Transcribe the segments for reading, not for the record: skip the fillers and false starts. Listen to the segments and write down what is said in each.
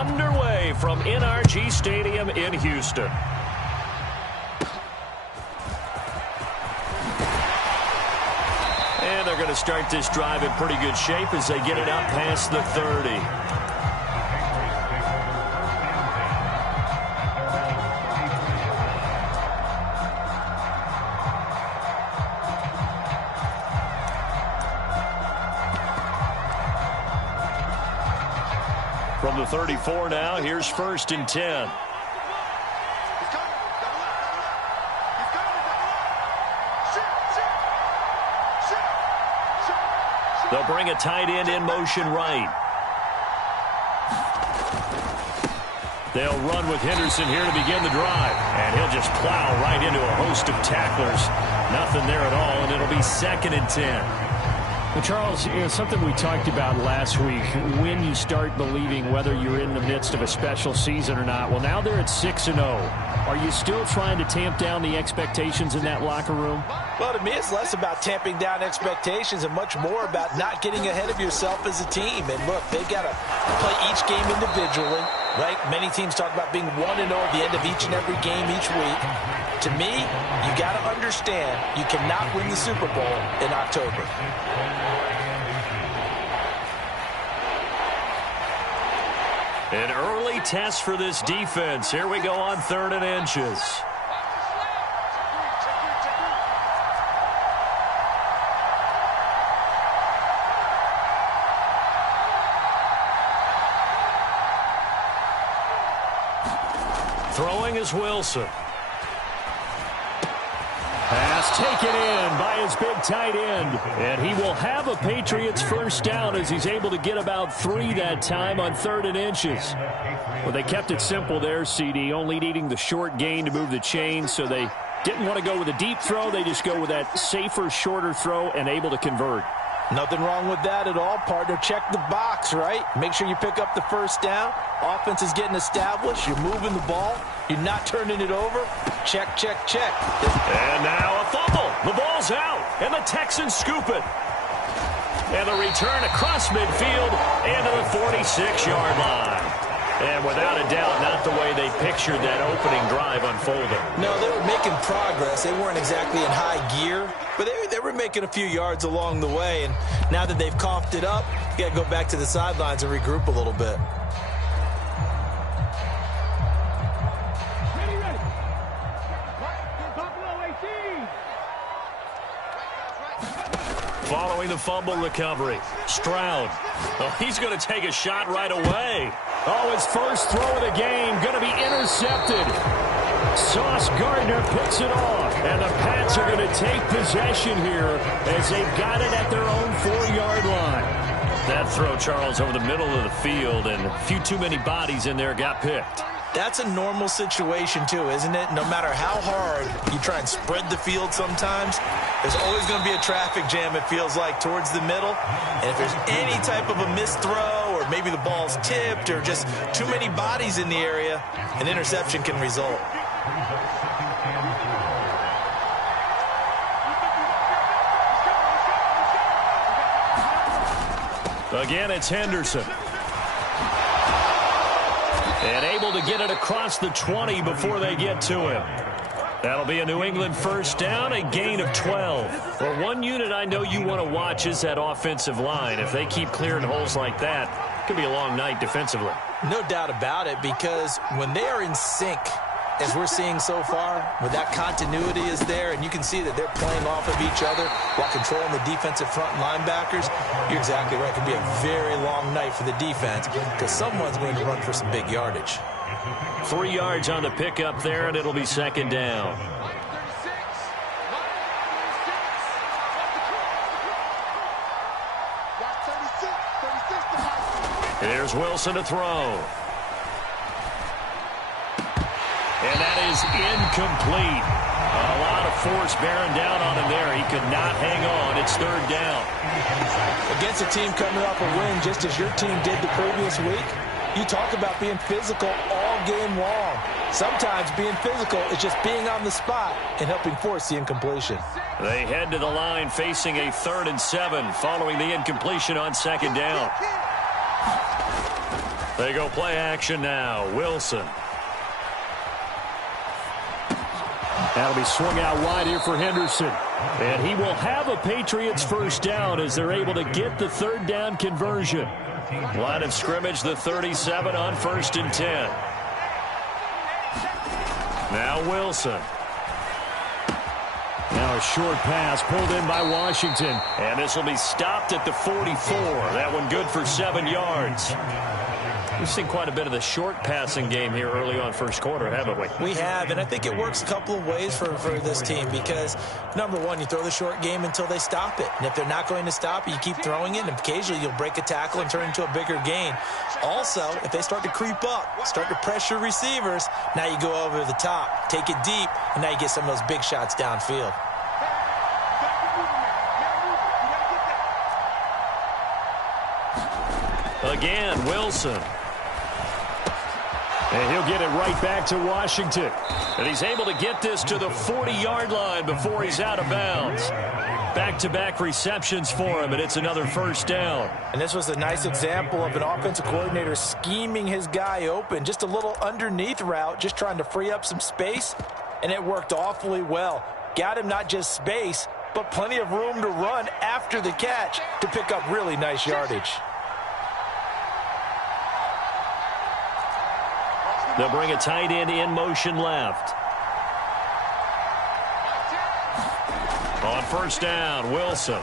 underway from NRG Stadium in Houston. And they're going to start this drive in pretty good shape as they get it up past the 30. From the 34 now, here's 1st and 10. They'll bring a tight end in motion right. They'll run with Henderson here to begin the drive. And he'll just plow right into a host of tacklers. Nothing there at all, and it'll be 2nd and 10. Well, Charles, something we talked about last week, when you start believing whether you're in the midst of a special season or not. Well, now they're at 6-0. Are you still trying to tamp down the expectations in that locker room? Well, to me, it's less about tamping down expectations and much more about not getting ahead of yourself as a team. And look, they've got to play each game individually, right? Many teams talk about being 1-0 at the end of each and every game each week. To me, you got to understand you cannot win the Super Bowl in October. An early test for this defense. Here we go on 3rd and inches. Throwing is Wilson. Pass taken in by his big tight end. And he will have a Patriots 1st down as he's able to get about 3 that time on 3rd and inches. Well, they kept it simple there, CD, only needing the short gain to move the chains, so they didn't want to go with a deep throw. They just go with that safer, shorter throw and able to convert. Nothing wrong with that at all, partner. Check the box, right? Make sure you pick up the 1st down. Offense is getting established. You're moving the ball. You're not turning it over. Check, check, check. And now a fumble. The ball's out, and the Texans scoop it. And the return across midfield and to the 46-yard line. And without a doubt, not the way they pictured that opening drive unfolding. No, they were making progress. They weren't exactly in high gear, but they were making a few yards along the way. And now that they've coughed it up, you got to go back to the sidelines and regroup a little bit. Following the fumble recovery, Stroud. Oh, he's going to take a shot right away. Oh, his first throw of the game going to be intercepted. Sauce Gardner picks it off, and the Pats are going to take possession here as they've got it at their own 4-yard line. That throw, Charles, over the middle of the field, and a few too many bodies in there got picked. That's a normal situation, too, isn't it? No matter how hard you try and spread the field sometimes, there's always going to be a traffic jam, it feels like, towards the middle. And if there's any type of a missed throw or maybe the ball's tipped or just too many bodies in the area, an interception can result. Again, it's Henderson. And able to get it across the 20 before they get to him. That'll be a New England 1st down, a gain of 12. Well, one unit I know you want to watch is that offensive line. If they keep clearing holes like that, it could be a long night defensively. No doubt about it, because when they are in sync, as we're seeing so far, when that continuity is there, and you can see that they're playing off of each other while controlling the defensive front linebackers, you're exactly right. It could be a very long night for the defense because someone's going to run for some big yardage. 3 yards on the pickup there, and it'll be 2nd down. Here's Wilson to throw. And that is incomplete. A lot of force bearing down on him there. He could not hang on. It's 3rd down. Against a team coming off a win just as your team did the previous week, you talk about being physical all game long. Sometimes being physical is just being on the spot and helping force the incompletion. They head to the line facing a 3rd and 7 following the incompletion on 2nd down. They go play action now. Wilson. That'll be swung out wide here for Henderson. And he will have a Patriots first down as they're able to get the third down conversion. Line of scrimmage, the 37 on 1st and 10. Now Wilson. Now a short pass pulled in by Washington. And this will be stopped at the 44. That one good for 7 yards. We've seen quite a bit of the short passing game here early on first quarter, haven't we? We have, and I think it works a couple of ways for this team because, number one, you throw the short game until they stop it. And if they're not going to stop it, you keep throwing it, and occasionally you'll break a tackle and turn it into a bigger gain. Also, if they start to creep up, start to pressure receivers, now you go over the top, take it deep, and now you get some of those big shots downfield. Again, Wilson. And he'll get it right back to Washington. And he's able to get this to the 40-yard line before he's out of bounds. Back-to-back receptions for him, and it's another first down. And this was a nice example of an offensive coordinator scheming his guy open. Just a little underneath route, just trying to free up some space, and it worked awfully well. Got him not just space, but plenty of room to run after the catch to pick up really nice yardage. They'll bring a tight end in motion left. On first down, Wilson.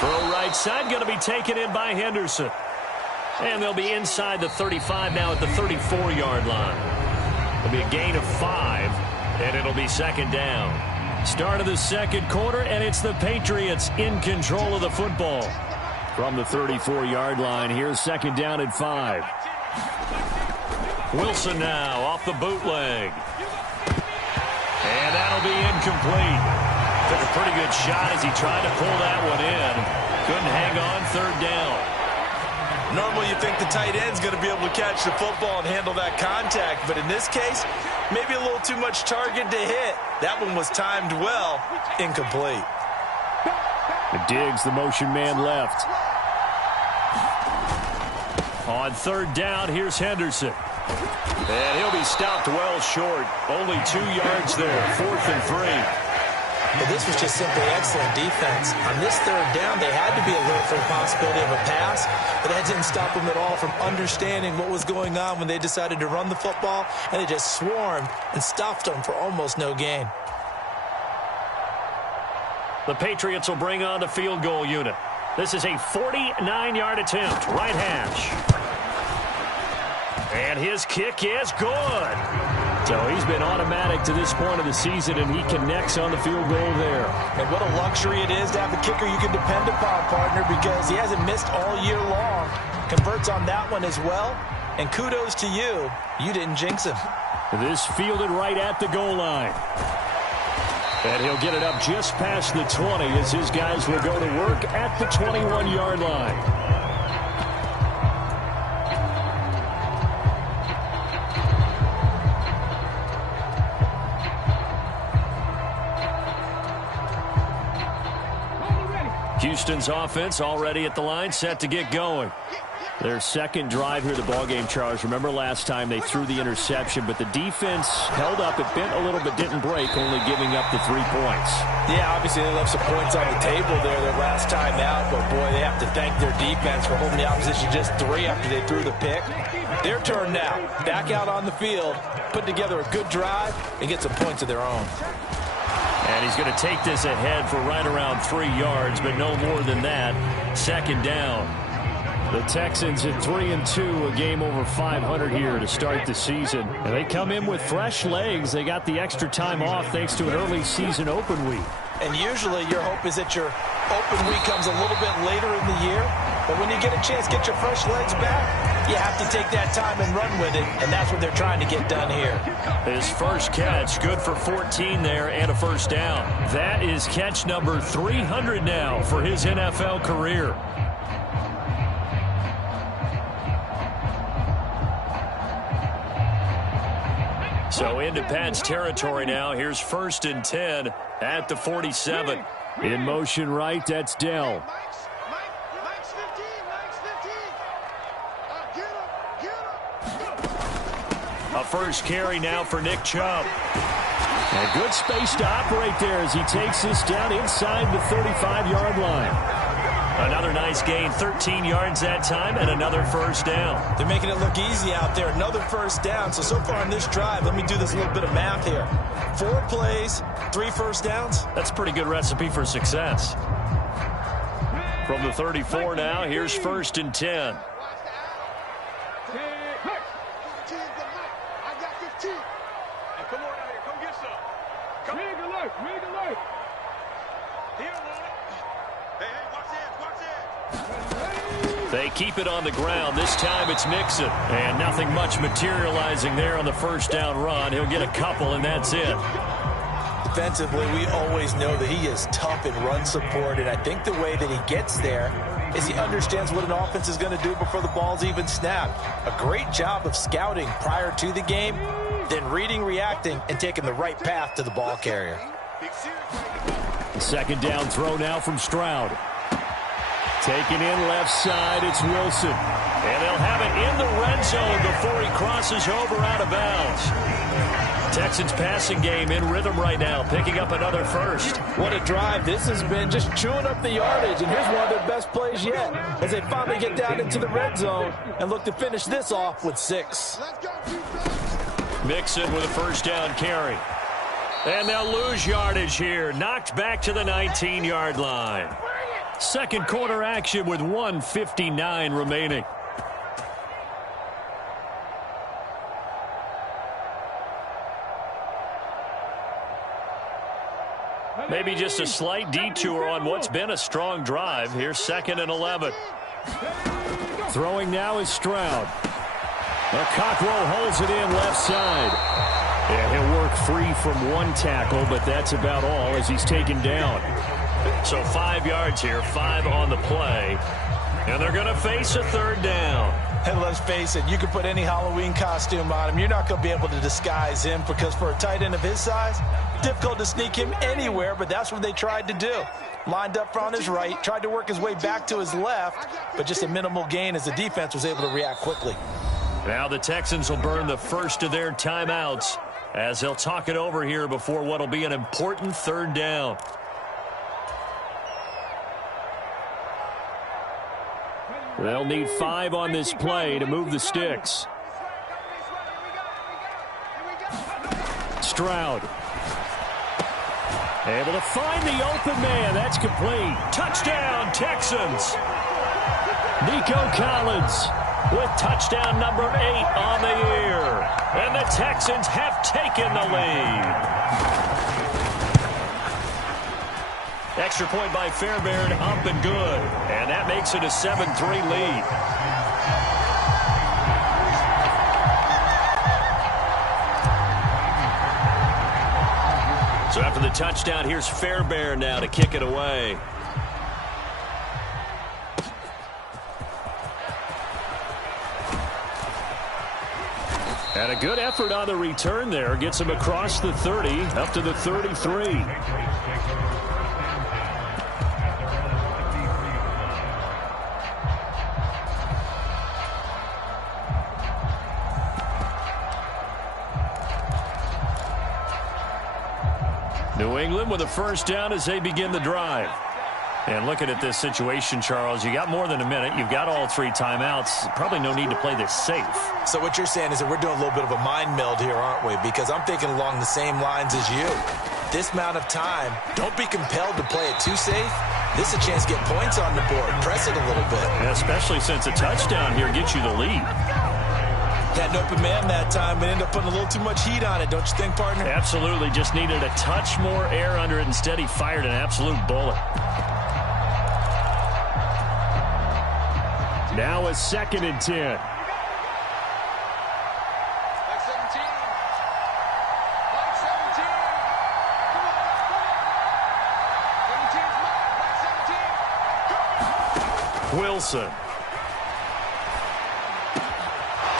Throw right side, going to be taken in by Henderson. And they'll be inside the 35 now at the 34-yard line. It'll be a gain of 5, and it'll be second down. Start of the second quarter, and it's the Patriots in control of the football. From the 34-yard line, here's second down at 5. Wilson now off the bootleg. And that'll be incomplete. Took a pretty good shot as he tried to pull that one in. Couldn't hang on, third down. Normally you think the tight end's going to be able to catch the football and handle that contact, but in this case, maybe a little too much target to hit. That one was timed well, incomplete. Diggs, the motion man left. On third down, here's Henderson. And he'll be stopped well short. Only 2 yards there, 4th and 3. But this was just simply excellent defense. On this third down, they had to be alert for the possibility of a pass, but that didn't stop them at all from understanding what was going on when they decided to run the football, and they just swarmed and stuffed them for almost no gain. The Patriots will bring on the field goal unit. This is a 49-yard attempt, right hash. And his kick is good. So he's been automatic to this point of the season, and he connects on the field goal there. And what a luxury it is to have a kicker you can depend upon, partner, because he hasn't missed all year long. Converts on that one as well. And kudos to you. You didn't jinx him. This fielded right at the goal line. And he'll get it up just past the 20 as his guys will go to work at the 21-yard line. Houston's offense already at the line, set to get going. Their second drive here, the ballgame, Charles. Remember last time they threw the interception, but the defense held up. It bent a little bit, didn't break, only giving up the 3 points. Yeah, obviously they left some points on the table there their last time out, but boy, they have to thank their defense for holding the opposition just 3 after they threw the pick. Their turn now. Back out on the field, put together a good drive, and get some points of their own. And he's going to take this ahead for right around 3 yards, but no more than that. Second down. The Texans at 3-2, a game over 500 here to start the season. And they come in with fresh legs. They got the extra time off thanks to an early season open week. And usually your hope is that your open week comes a little bit later in the year. But when you get a chance to get your fresh legs back, you have to take that time and run with it. And that's what they're trying to get done here. His first catch, good for 14 there and a first down. That is catch number 300 now for his NFL career. So into Pat's territory now. Here's 1st and 10 at the 47. In motion right, that's Dell. A first carry now for Nick Chubb. A good space to operate there as he takes this down inside the 35-yard line. Another nice gain, 13 yards that time, and another first down. They're making it look easy out there. Another first down. So far in this drive, let me do this little bit of math here. 4 plays, 3 first downs. That's a pretty good recipe for success. From the 34 now, here's 1st and 10. They keep it on the ground. This time it's Mixon. And nothing much materializing there on the first down run. He'll get a couple, and that's it. Defensively, we always know that he is tough in run support, and I think the way that he gets there is he understands what an offense is going to do before the ball's even snapped. A great job of scouting prior to the game, then reading, reacting, and taking the right path to the ball carrier. Second down throw now from Stroud. Taken in left side, it's Wilson. And they'll have it in the red zone before he crosses over out of bounds. Texans passing game in rhythm right now, picking up another first. What a drive. This has been just chewing up the yardage, and here's one of their best plays yet as they finally get down into the red zone and look to finish this off with 6. Mixon with a first down carry. And they'll lose yardage here. Knocked back to the 19-yard line. Second quarter action with 1:59 remaining. Maybe just a slight detour on what's been a strong drive. Here's 2nd and 11. Throwing now is Stroud. The Cockrell holds it in left side. Yeah, he'll work free from one tackle, but that's about all as he's taken down. So 5 yards here, 5 on the play. And they're going to face a 3rd down. And let's face it, you can put any Halloween costume on him. You're not going to be able to disguise him because for a tight end of his size, difficult to sneak him anywhere, but that's what they tried to do. Lined up on his right, tried to work his way back to his left, but just a minimal gain as the defense was able to react quickly. Now the Texans will burn the first of their timeouts as they'll talk it over here before what will be an important 3rd down. They'll need 5 on this play to move the sticks. Stroud. Able to find the open man. That's complete. Touchdown, Texans. Nico Collins with touchdown number 8 on the year. And the Texans have taken the lead. Extra point by Fairbairn, up and good. And that makes it a 7-3 lead. So after the touchdown, here's Fairbairn now to kick it away. And a good effort on the return there. Gets him across the 30, up to the 33. New England with a first down as they begin the drive. And looking at this situation, Charles, you got more than a minute. You've got all 3 timeouts. Probably no need to play this safe. So what you're saying is that we're doing a little bit of a mind meld here, aren't we? Because I'm thinking along the same lines as you. This amount of time, don't be compelled to play it too safe. This is a chance to get points on the board. Press it a little bit. And especially since a touchdown here gets you the lead. Had an open man that time, but ended up putting a little too much heat on it, don't you think, partner? Absolutely. Just needed a touch more air under it. Instead, he fired an absolute bullet. Now a 2nd and 10. Wilson.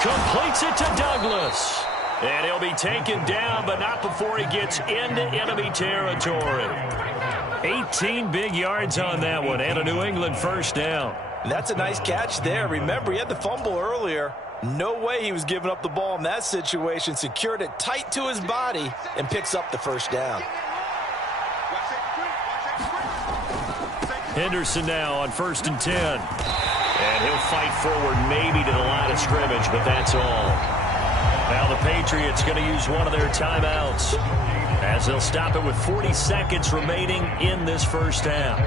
Completes it to Douglas. And he'll be taken down, but not before he gets into enemy territory. 18 big yards on that one, and a New England first down. That's a nice catch there. Remember, he had the fumble earlier. No way he was giving up the ball in that situation. Secured it tight to his body and picks up the first down. Henderson now on 1st and 10. And he'll fight forward maybe to the line of scrimmage, but that's all. Now the Patriots going to use one of their timeouts as they'll stop it with 40 seconds remaining in this first half.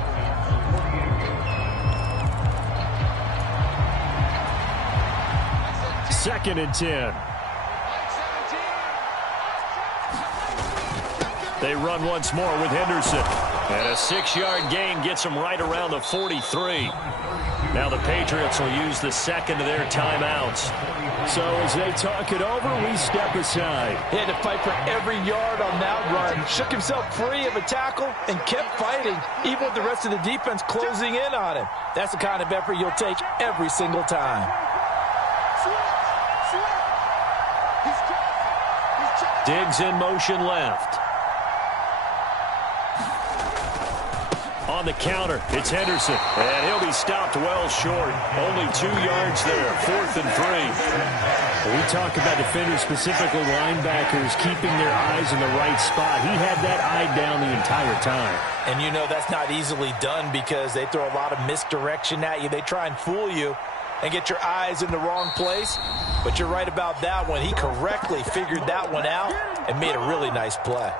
Second and 10. They run once more with Henderson. And a 6-yard gain gets them right around the 43. Now the Patriots will use the second of their timeouts. So as they talk it over, we step aside. He had to fight for every yard on that run. Shook himself free of a tackle and kept fighting, even with the rest of the defense closing in on him. That's the kind of effort you'll take every single time. Diggs in motion left. On the counter, it's Henderson. And he'll be stopped well short. Only 2 yards there, 4th and 3. We talk about defenders, specifically linebackers, keeping their eyes in the right spot. He had that eye down the entire time. And you know that's not easily done because they throw a lot of misdirection at you. They try and fool you and get your eyes in the wrong place. But you're right about that one. He correctly figured that one out and made a really nice play.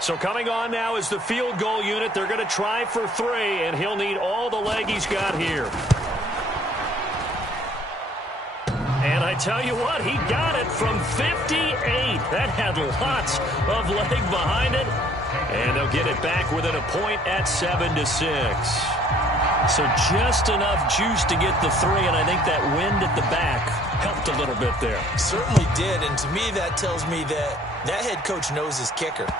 So coming on now is the field goal unit. They're going to try for 3, and he'll need all the leg he's got here. And I tell you what, he got it from 58. That had lots of leg behind it. And they'll get it back within a point at 7-6. So just enough juice to get the 3, and I think that wind at the back helped a little bit there. Certainly did, and to me that tells me that head coach knows his kicker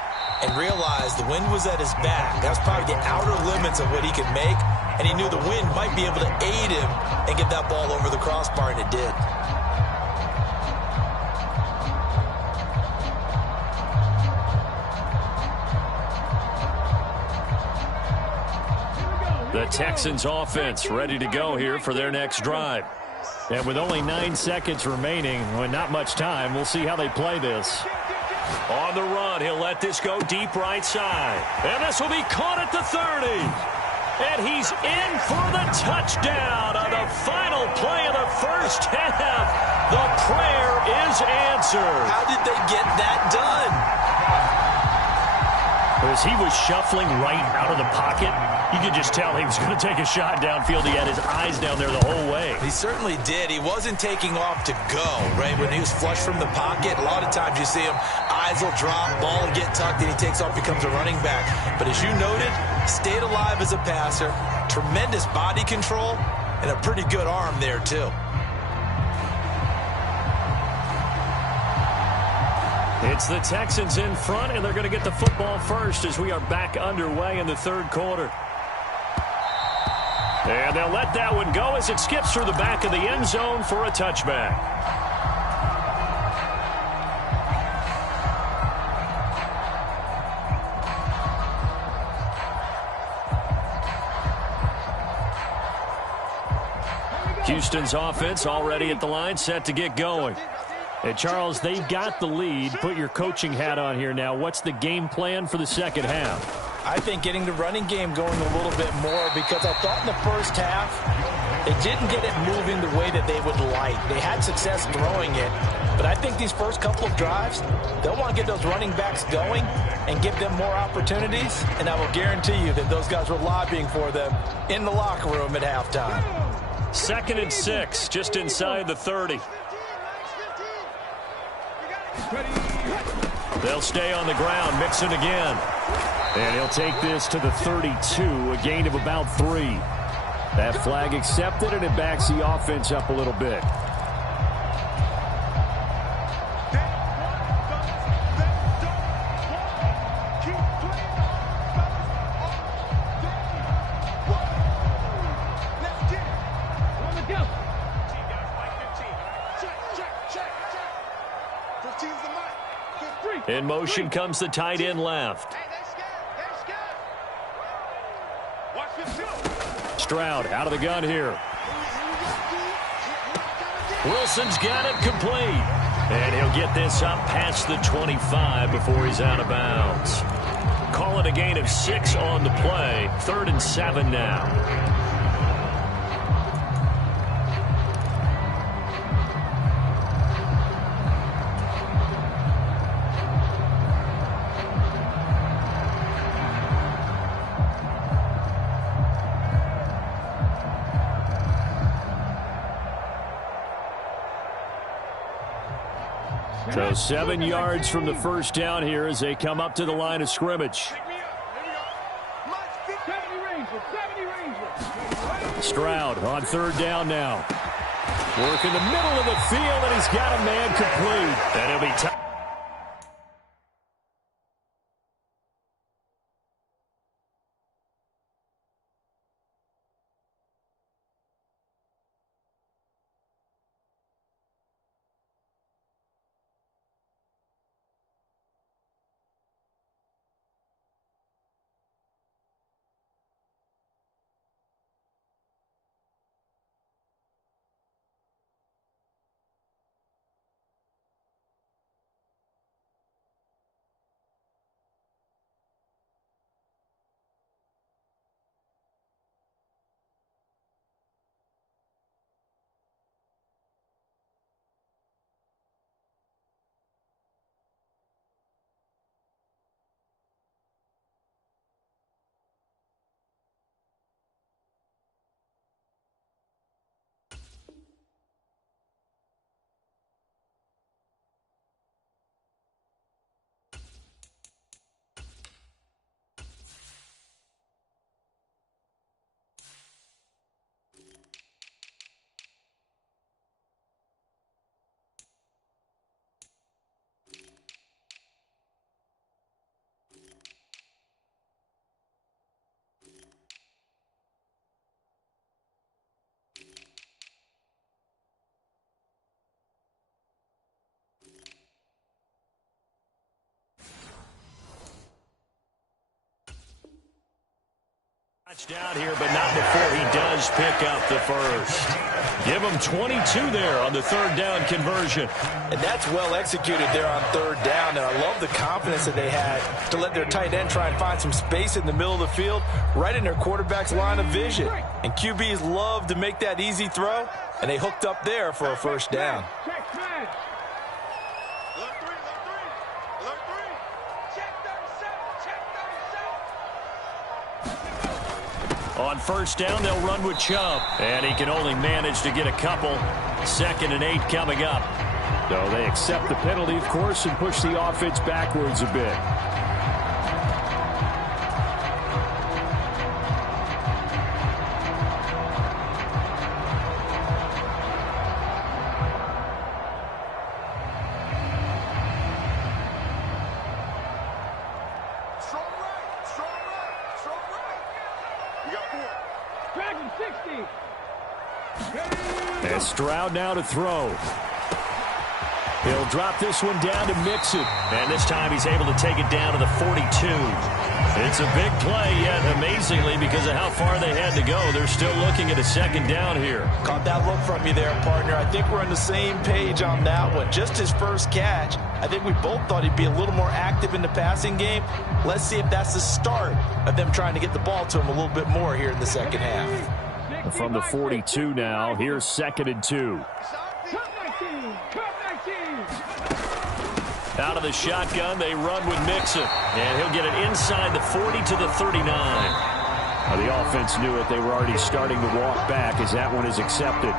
and realized the wind was at his back. That was probably the outer limits of what he could make, and he knew the wind might be able to aid him and get that ball over the crossbar, and it did. The Texans offense ready to go here for their next drive. And with only 9 seconds remaining, well, not much time, we'll see how they play this. On the run, he'll let this go deep right side. And this will be caught at the 30. And he's in for the touchdown on the final play of the first half. The prayer is answered. How did they get that done? As he was shuffling right out of the pocket, you could just tell he was going to take a shot downfield. He had his eyes down there the whole way. He certainly did. He wasn't taking off to go, right? When he was flush from the pocket, a lot of times you see him, eyes will drop, ball will get tucked, and he takes off, becomes a running back. But as you noted, stayed alive as a passer, tremendous body control, and a pretty good arm there, too. It's the Texans in front, and they're going to get the football first as we are back underway in the third quarter. And they'll let that one go as it skips through the back of the end zone for a touchback. Houston's offense already at the line, set to get going. And Charles, they've got the lead. Put your coaching hat on here now. What's the game plan for the second half? I think getting the running game going a little bit more, because I thought in the first half they didn't get it moving the way that they would like. They had success throwing it, but I think these first couple of drives, they'll want to get those running backs going and give them more opportunities, and I will guarantee you that those guys were lobbying for them in the locker room at halftime. 2nd and 6, just inside the 30. They'll stay on the ground, Mixon again. And he'll take this to the 32, a gain of about 3. That flag accepted, and it backs the offense up a little bit. In motion comes the tight end left. Stroud out of the gun here. Wilson's got it complete. And he'll get this up past the 25 before he's out of bounds. Call it a gain of 6 on the play. 3rd and 7 now. So 7 yards from the first down here as they come up to the line of scrimmage. Stroud on 3rd down now. Work in the middle of the field, and he's got a man complete. And he'll be tied. Touchdown here, but not before he does pick up the first. Give him 22 there on the 3rd down conversion. And that's well executed there on 3rd down. And I love the confidence that they had to let their tight end try and find some space in the middle of the field, right in their quarterback's line of vision. And QBs love to make that easy throw, and they hooked up there for a first down. On 1st down, they'll run with Chubb. And he can only manage to get a couple. 2nd and 8 coming up. So they accept the penalty, of course, and push the offense backwards a bit. And Stroud now to throw. He'll drop this one down to Mixon. And this time he's able to take it down to the 42. It's a big play, yet amazingly, because of how far they had to go, they're still looking at a 2nd down here. Caught that look from you there, partner. I think we're on the same page on that one. Just his first catch. I think we both thought he'd be a little more active in the passing game. Let's see if that's the start of them trying to get the ball to him a little bit more here in the second half. From the 42 now, here's 2nd and 2. Out of the shotgun, they run with Mixon. And he'll get it inside the 40 to the 39. Well, the offense knew it. They were already starting to walk back as that one is accepted.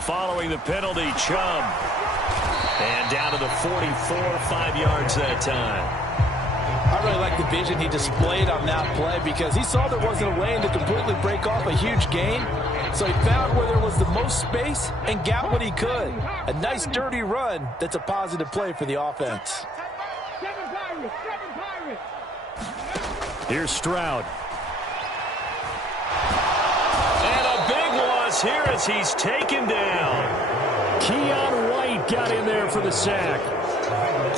Following the penalty, Chubb. And down to the 44, 5 yards that time. I really like the vision he displayed on that play because he saw there wasn't a lane to completely break off a huge gain. So he found where there was the most space and got what he could. A nice, dirty run that's a positive play for the offense. Here's Stroud. And a big loss here as he's taken down. Keon White got in there for the sack.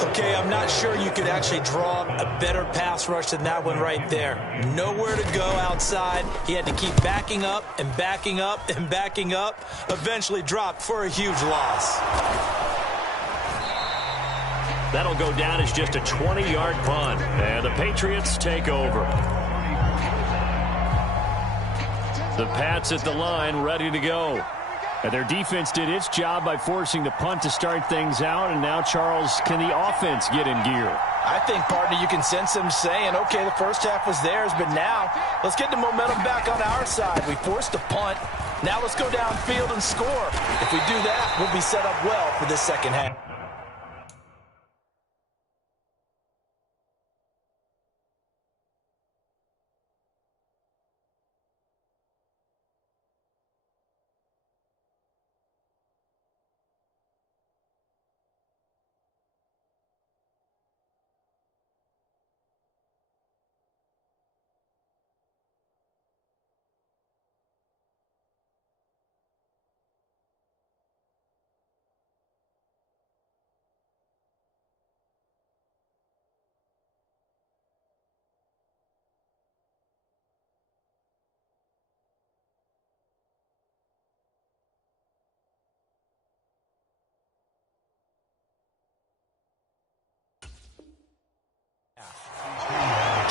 Okay, I'm not sure you could actually draw a better pass rush than that one right there. Nowhere to go outside. He had to keep backing up and backing up and backing up. Eventually dropped for a huge loss. That'll go down as just a 20-yard punt. And the Patriots take over. The Pats at the line, ready to go. And their defense did its job by forcing the punt to start things out. And now, Charles, can the offense get in gear? I think, partner, you can sense them saying, okay, the first half was theirs, but now let's get the momentum back on our side. We forced a punt. Now let's go downfield and score. If we do that, we'll be set up well for this second half.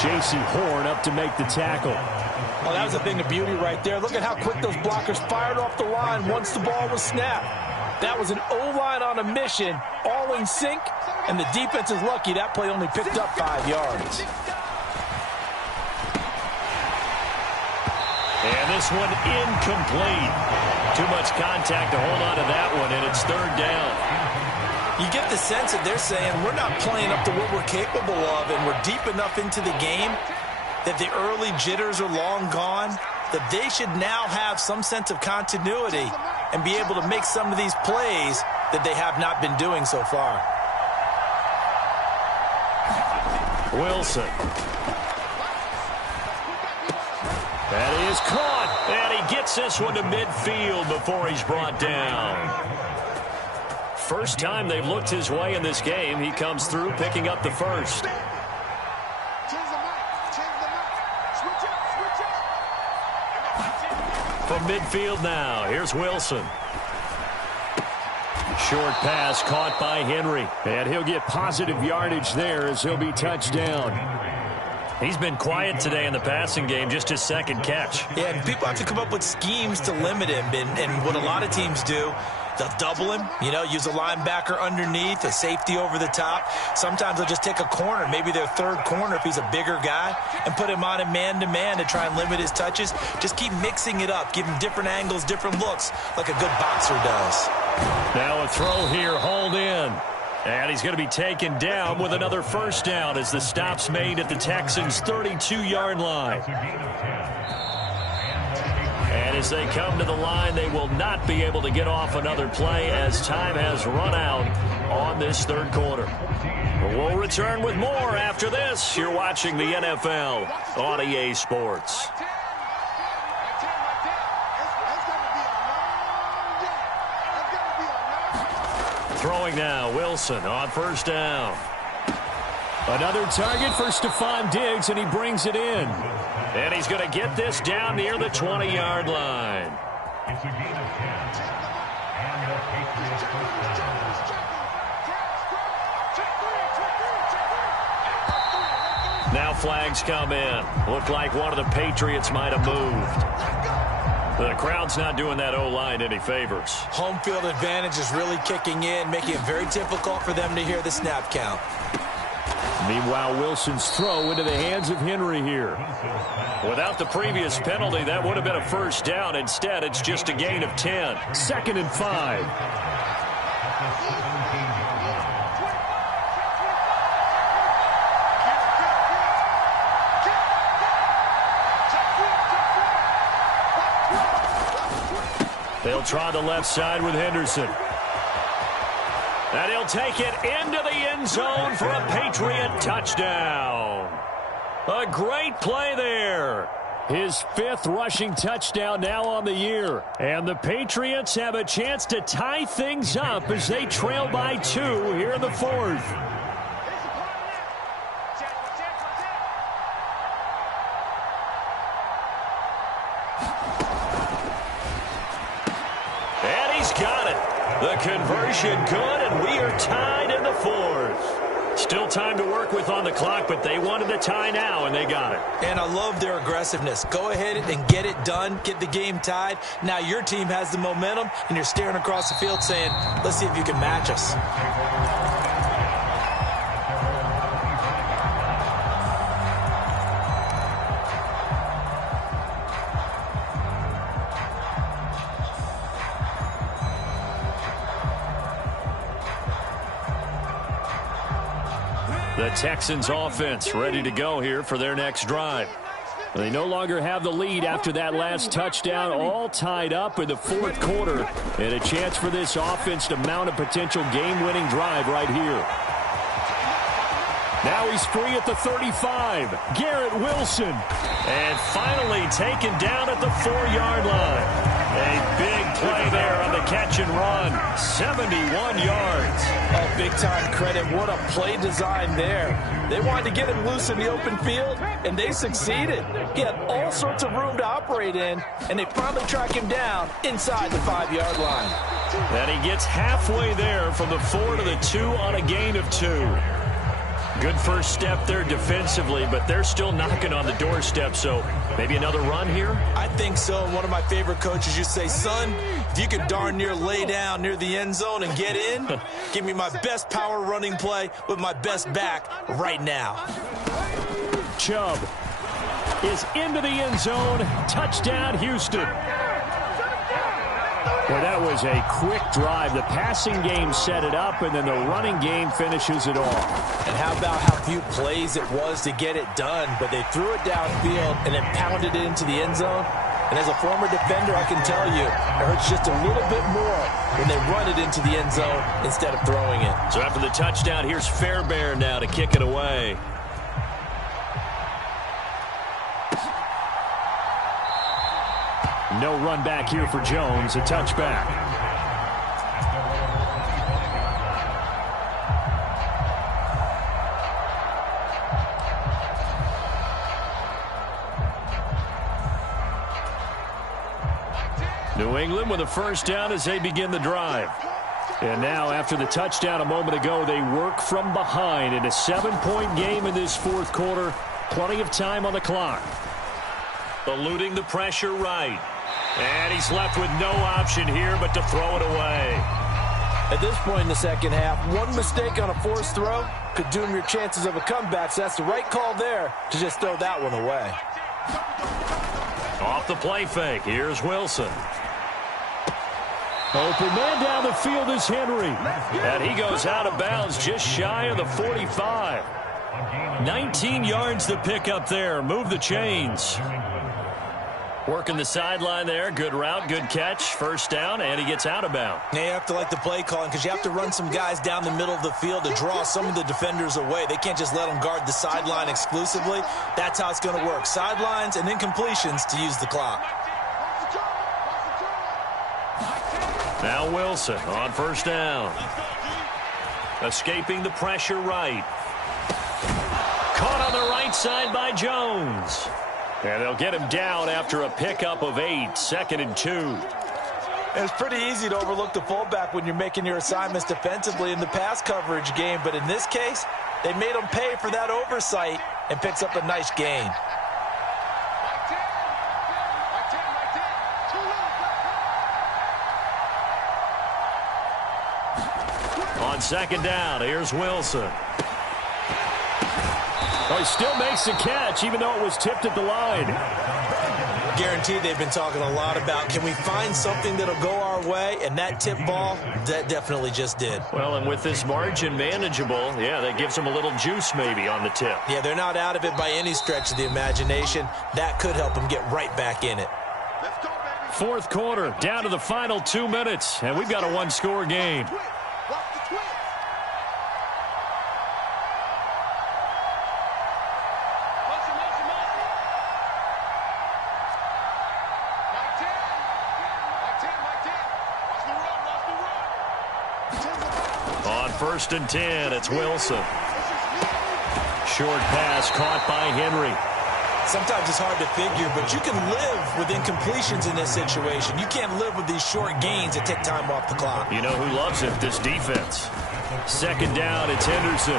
J.C. Horn up to make the tackle. Well, that was a thing of beauty right there. Look at how quick those blockers fired off the line once the ball was snapped. That was an O-line on a mission, all in sync, and the defense is lucky that play only picked up 5 yards. And this one incomplete. Too much contact to hold on to that one, and it's third down. You get the sense that they're saying we're not playing up to what we're capable of, and we're deep enough into the game that the early jitters are long gone, that they should now have some sense of continuity and be able to make some of these plays that they have not been doing so far. Wilson. That is caught, and he gets this one to midfield before he's brought down. First time they've looked his way in this game. He comes through picking up the first. From midfield now, here's Wilson. Short pass caught by Henry. And he'll get positive yardage there as he'll be touched down. He's been quiet today in the passing game, just his second catch. Yeah, and people have to come up with schemes to limit him, and what a lot of teams do, they'll double him, use a linebacker underneath, a safety over the top. Sometimes they'll just take a corner, maybe their third corner if he's a bigger guy, and put him on a man-to-man to try and limit his touches. Just keep mixing it up, give him different angles, different looks, like a good boxer does. Now a throw here, hauled in. And he's going to be taken down with another first down as the stop's made at the Texans' 32-yard line. And as they come to the line, they will not be able to get off another play as time has run out on this third quarter. We'll return with more after this. You're watching the NFL on EA Sports. Throwing now, Wilson on first down. Another target for Stephon Diggs, and he brings it in. And he's going to get this down near the 20-yard line. Now flags come in. Looked like one of the Patriots might have moved. The crowd's not doing that O-line any favors. Home field advantage is really kicking in, making it very difficult for them to hear the snap count. Meanwhile, Wilson's throw into the hands of Henry here. Without the previous penalty, that would have been a first down. Instead, it's just a gain of 10. 2nd and 5. They'll try the left side with Henderson. And he'll take it into the end zone for a Patriot touchdown. A great play there. His 5th rushing touchdown now on the year. And the Patriots have a chance to tie things up as they trail by 2 here in the 4th. And he's got it. The conversion good, and we are tied in the 4th. Still time to work with on the clock, but they wanted the tie now, and they got it. And I love their aggressiveness. Go ahead and get it done, get the game tied. Now your team has the momentum, and you're staring across the field saying, let's see if you can match us. The Texans offense ready to go here for their next drive. They no longer have the lead after that last touchdown, all tied up in the 4th quarter, and a chance for this offense to mount a potential game-winning drive right here. Now he's free at the 35. Garrett Wilson. And finally taken down at the 4-yard line. A big play there on the catch and run. 71 yards. Oh, big-time credit. What a play design there. They wanted to get him loose in the open field, and they succeeded. He had all sorts of room to operate in, and they finally track him down inside the 5-yard line. And he gets halfway there from the 4 to the 2 on a gain of 2. Good first step there defensively, but they're still knocking on the doorstep, so maybe another run here? I think so. One of my favorite coaches used to say, son, if you could darn near lay down near the end zone and get in, give me my best power running play with my best back right now. Chubb is into the end zone. Touchdown, Houston. Well, that was a quick drive. The passing game set it up, and then the running game finishes it off. And how about how few plays it was to get it done, but they threw it downfield and then pounded it into the end zone. And as a former defender, I can tell you, it hurts just a little bit more when they run it into the end zone instead of throwing it. So after the touchdown, here's Fairbairn now to kick it away. No run back here for Jones, a touchback. New England with a first down as they begin the drive. And now after the touchdown a moment ago, they work from behind in a 7-point game in this 4th quarter. Plenty of time on the clock. Eluding the pressure right. And he's left with no option here but to throw it away. At this point in the second half, one mistake on a forced throw could doom your chances of a comeback. So that's the right call there to just throw that one away. Off the play fake, here's Wilson. Open man down the field is Henry. And he goes out of bounds just shy of the 45. 19 yards to pick up there. Move the chains. Working the sideline there. Good route, good catch. First down, and he gets out of bounds. Now you have to like the play calling because you have to run some guys down the middle of the field to draw some of the defenders away. They can't just let them guard the sideline exclusively. That's how it's going to work. Sidelines and then completions to use the clock. Now Wilson on first down. Escaping the pressure right. Caught on the right side by Jones. And they'll get him down after a pickup of 8, 2nd and 2. It's pretty easy to overlook the fullback when you're making your assignments defensively in the pass coverage game. But in this case, they made him pay for that oversight and picks up a nice gain. On second down, here's Wilson. Oh, he still makes the catch, even though it was tipped at the line. Guaranteed they've been talking a lot about, can we find something that'll go our way? And that tip ball, that definitely just did. Well, and with this margin manageable, yeah, that gives them a little juice maybe on the tip. Yeah, they're not out of it by any stretch of the imagination. That could help them get right back in it. 4th quarter, down to the final 2 minutes, and we've got a 1-score game. On 1st and 10, it's Wilson. Short pass caught by Henry. Sometimes it's hard to figure, but you can live with incompletions in this situation. You can't live with these short gains that take time off the clock. You know who loves it? This defense. 2nd down, it's Henderson.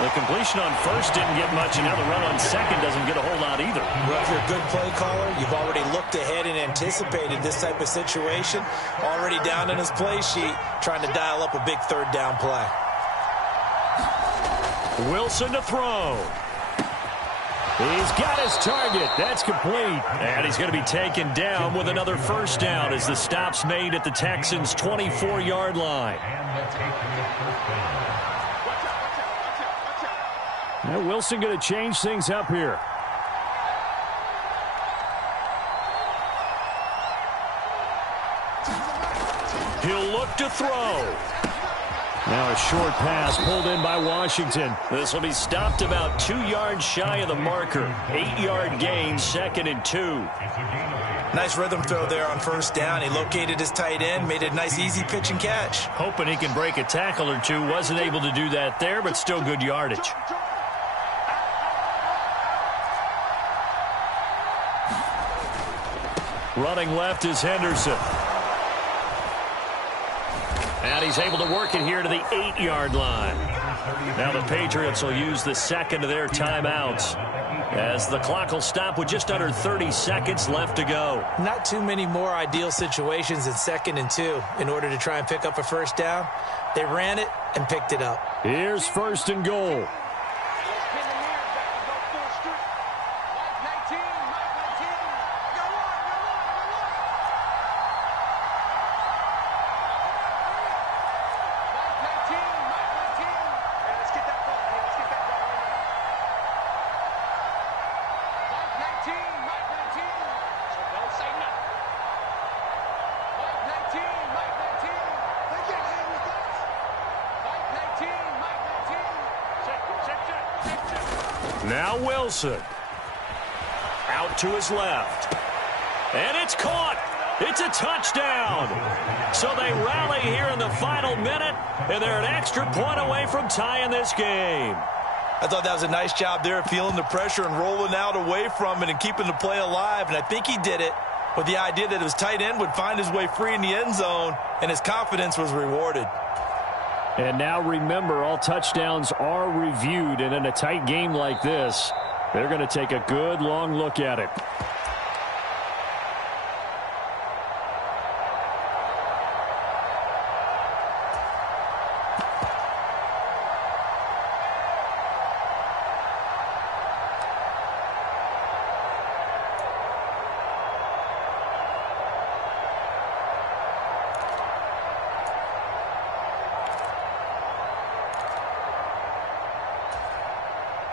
The completion on 1st didn't get much, and now the run on 2nd doesn't get a whole lot either. Well, if you're a good play caller, you've already looked ahead and anticipated this type of situation. Already down in his play sheet, trying to dial up a big 3rd down play. Wilson to throw. He's got his target. That's complete. And he's going to be taken down with another 1st down as the stop's made at the Texans' 24-yard line. Now Wilson going to change things up here. He'll look to throw. Now a short pass pulled in by Washington. This will be stopped about 2 yards shy of the marker. 8-yard gain, 2nd and 2. Nice rhythm throw there on 1st down. He located his tight end, made a nice easy pitch and catch. Hoping he can break a tackle or two. Wasn't able to do that there, but still good yardage. Running left is Henderson. And he's able to work it here to the 8-yard line. Now the Patriots will use the 2nd of their timeouts as the clock will stop with just under 30 seconds left to go. Not too many more ideal situations in 2nd and 2 in order to try and pick up a 1st down. They ran it and picked it up. Here's 1st and goal. Now Wilson. Out to his left. And it's caught. It's a touchdown. So they rally here in the final minute, and they're an extra point away from tying this game. I thought that was a nice job there, feeling the pressure and rolling out away from it and keeping the play alive. And I think he did it with the idea that his tight end would find his way free in the end zone, and his confidence was rewarded. And now remember, all touchdowns are reviewed, and in a tight game like this, they're going to take a good long look at it.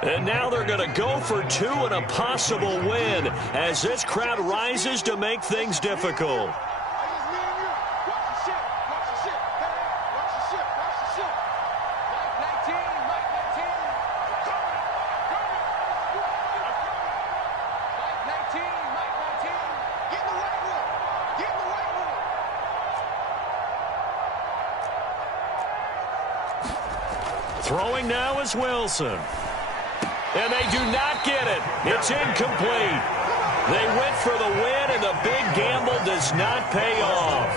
And now they're going to go for 2 and a possible win as this crowd rises to make things difficult. Throwing now is Wilson. And they do not get it. It's incomplete. They went for the win, and the big gamble does not pay off.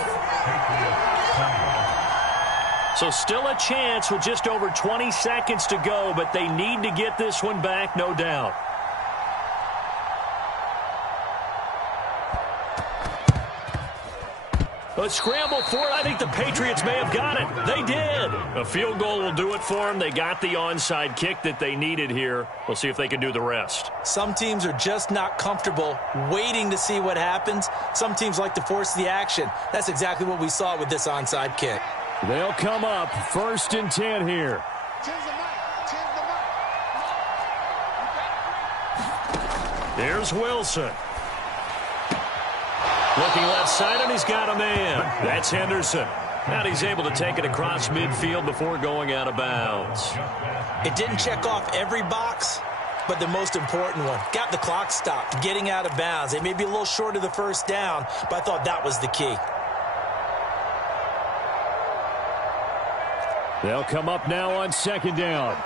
So still a chance with just over 20 seconds to go, but they need to get this one back, no doubt. A scramble for it. I think the Patriots may have got it. They did. A field goal will do it for them. They got the onside kick that they needed here. We'll see if they can do the rest. Some teams are just not comfortable waiting to see what happens. Some teams like to force the action. That's exactly what we saw with this onside kick. They'll come up 1st and 10 here. Here's Wilson. Looking left side, and he's got a man. That's Henderson. And he's able to take it across midfield before going out of bounds. It didn't check off every box, but the most important one. Got the clock stopped, getting out of bounds. They may be a little short of the 1st down, but I thought that was the key. They'll come up now on second down.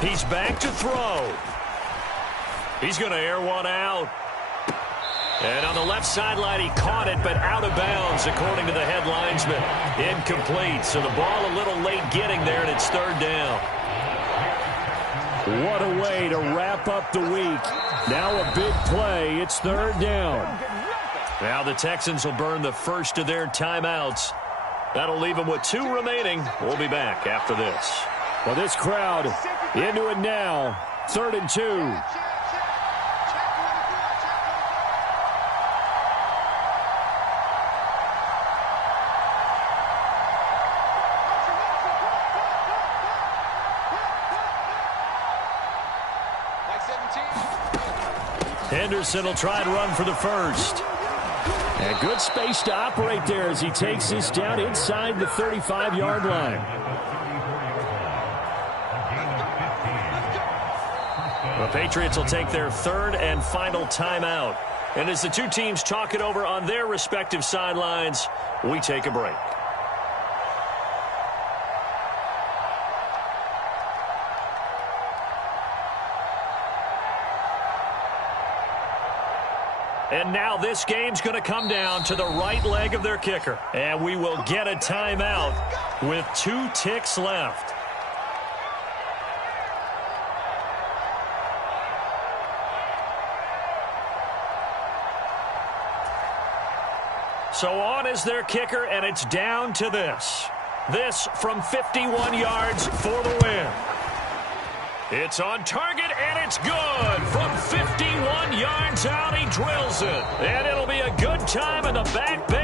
He's back to throw. He's going to air one out. And on the left sideline, he caught it, but out of bounds, according to the head linesman. Incomplete, so the ball a little late getting there, and it's third down. What a way to wrap up the week. Now a big play. It's third down. Now the Texans will burn the first of their timeouts. That'll leave them with 2 remaining. We'll be back after this. Well, this crowd into it now. 3rd and 2. Henderson will try and run for the first. And good space to operate there as he takes this down inside the 35-yard line. The Patriots will take their 3rd and final timeout. And as the two teams talk it over on their respective sidelines, we take a break. And now this game's going to come down to the right leg of their kicker. And we will get a timeout with 2 ticks left. So on is their kicker, and it's down to this. This from 51 yards for the win. It's on target, and it's good. From 51 yards out, he drills it. And it'll be a good time in the back bench.